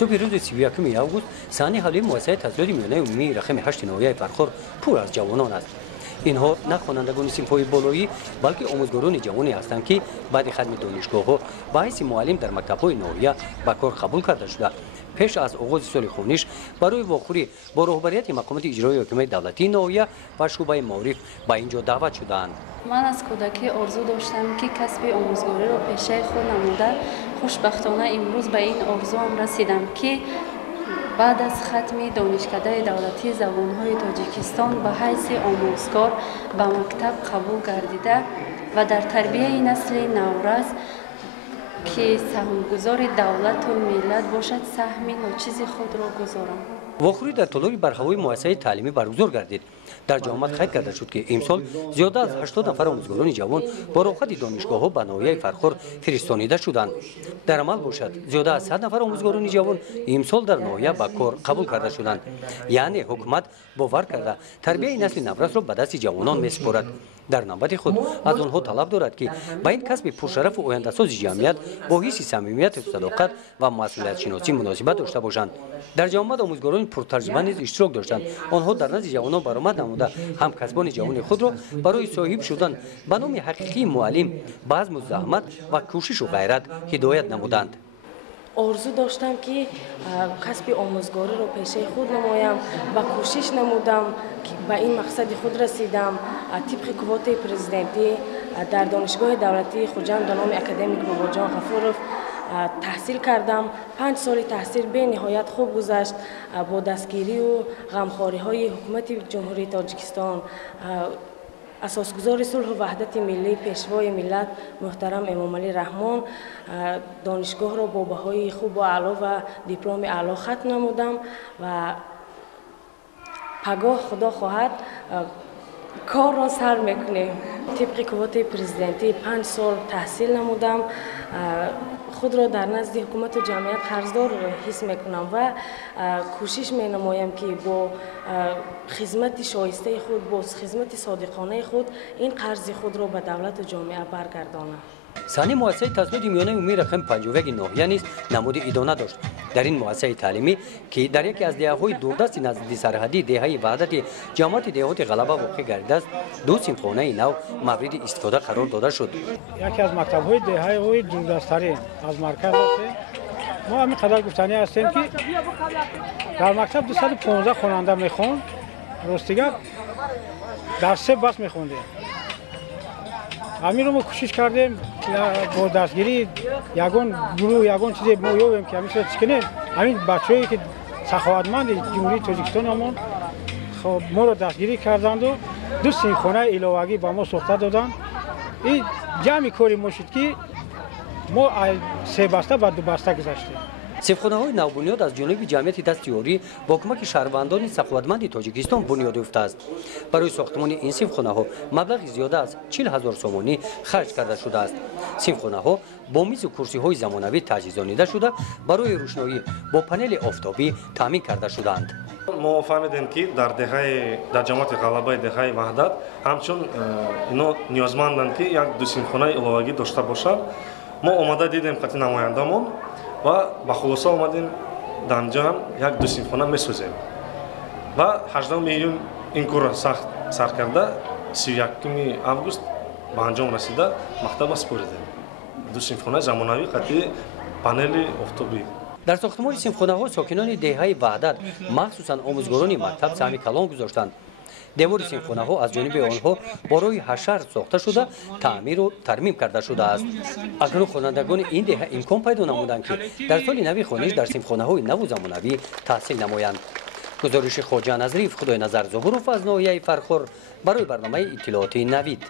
صبح روز 31 اوگوست صحنه حالی مؤسسه تسلیت میانه عمومی رقم 8 نویای فرخور پر از جوانان است. اینها نه خوانندگان صنف‌های بالایی بلکه آموزگاران جوانی هستند که بعد ختم دانشگاه‌ها به حیث معلم در مکتب‌های نویه به کار قبول کرده شده. پیش از آغاز سال خونیش برای واخوری با رهبریت مقامات اجرایی حکومت دولتی نویه و شعبه معارف به اینجا دعوت شدند. من از کودکی آرزو داشتم که کسب آموزگاری را پیشه خود نموده خوشبختانه امروز به این آرزوام رسیدم که بعد از ختم دانشکده دولتی زبان‌های تاجیکستان به حیث آموزگار به مکتب قبول گردیده و در تربیت نسل نورس که سهمگذار دولت و ملت باشد سهم ناچیز خود را گذارم. واخوری در طلوع برخوای مؤسسه تعلیمی برگزار گردید. در جامعه خیلی کرده شد که امسال زیاده از 80 نفر آموزگاران جوان با رخصت دانشگاه‌ها به ناحیه فرخور فرستانیده شدند. در عمل باشد زیاده از 100 نفر آموزگاران جوان امسال در ناحیه به کار قبول کرده شدند. یعنی حکومت باور کرده تربیت نسل نورس را به دست جوانان می‌سپارد. در نوبت خود از آنها طلب دارد که به این کسب پرشرف و آینده‌ساز جمعیت با حس صمیمیت و صداقت و مسئولیت شناسی مناسبت داشته باشند. در جامعه آموزگاران پرتجربه نیز اشتراک داشتند. آنها در نزد جوانان برآمد نموده هم کسبان جوان خود را برای صاحب شدن به نام حقیقی معلم به عزم و زحمت و کوشش و غیرت هدایت نمودند. آرزو داشتم که کسب آموزگاری را پیشه خود نمایم و کوشش نمودم که به این مقصد خود رسیدم. طبق قوات پرزیدنتی در دانشگاه دولتی خوجند به نام اکادمیک باباجان غفورов تحصیل کردم. 5 سال تحصیل به نهایت خوب گذشت با دستگیری و غمخواری های حکومت جمهوری تاجیکستان. اساسگزار صلح و وحدت ملی پیشوای ملت محترم امامعلی رحمان دانشگاه را با بهای خوب و اعلی و دیپلم اعلی ختم نمودم و پگاه خدا خواهد کار را سر میکنیم. طبق قوات پرزیدنتی 5 سال تحصیل نمودم. خود را در نزد حکومت و جمعیت قرضدار حس میکنم و کوشش می نمایم که با خدمت شایسته خود با خدمت صادقانه خود این قرض خود را به دولت و جامعه برگردانم. صحنه مؤسسه تسلیت میانه عمومی رقم 51 ناحیه نیز نمود ادانه داشت. در این مؤسسه تعلیمی که در یکی از دهه‌های دوردست نزدیک سرحدی دهه وحدت جماعت دهات غلبه واقع گردیده است، 2 صنفخانه نو مورد استفاده قرار داده شد. یکی از مکتب‌های دهه‌های دوردست‌ترین از مرکز است. ما همین قدر گفتنی هستیم که در مکتب 215 خواننده میخوان، راستیگر در 3 بس میخوندیم. همین رو ما کوشش کردیم با دستگیری یگان گروه یگان چیزی ما یابیم که همیشه چکنیم. همین بچه‌ای که سخاوتمند جمهوری تاجیکستان همون خب ما رو دستگیری کردند و 2 صنفخانه علاوه‌ای با ما ساخته دادند. این جمع کاری ما شد که ما 3 بسته و 2 بسته گذاشتیم. صنفخانه‌های نوبنیاد از جانب جمعیت دستیاری با کمک شهروندان سخاوتمند تاجیکستان بنیاد یافته است. برای ساختمان این صنفخانه‌ها مبلغ زیاده از 40,000 سومانی خرج کرده شده است. صنفخانه‌ها با میز و کرسی‌های زمانوی تجهیزانیده شده برای روشنایی با پنل آفتابی تامین کرده شدند. ما فهمیدیم که در جماعت غلبه دهه وحدت همچون اینا نیازمندند که 1-2 صنفخانه علاوه‌ای داشته باشند. ما اومده دیدیم خاطر نماینده‌مون و با خلاصه آمدیم در اینجا هم 1-2 صنفخانه می‌سازیم و 18 میلیون این کار سخت سر کرده 31 август به انجام رسیده مکتب سپردیم. 2 صنفخانه زمانوی خاطر پنل آفتابی. در ساختمان صنفخانه‌ها ساکنان دهه وحدت مخصوصاً آموزگاران مکتب سهم کلان گذاشتند. دیوار صنفخانه‌ها از جانب آنها برای حشر ساخته شده تعمیر و ترمیم کرده شده است. اکنون خوانندگان این دهه امکان پیدا نمودند که در سال نو خوانش در صنفخانه‌های نو زمانوی تحصیل نمایند. گزارش خواجه نظریف خدای نظر ظهورов از ناحیه فرخور برای برنامه اطلاعاتی نوید.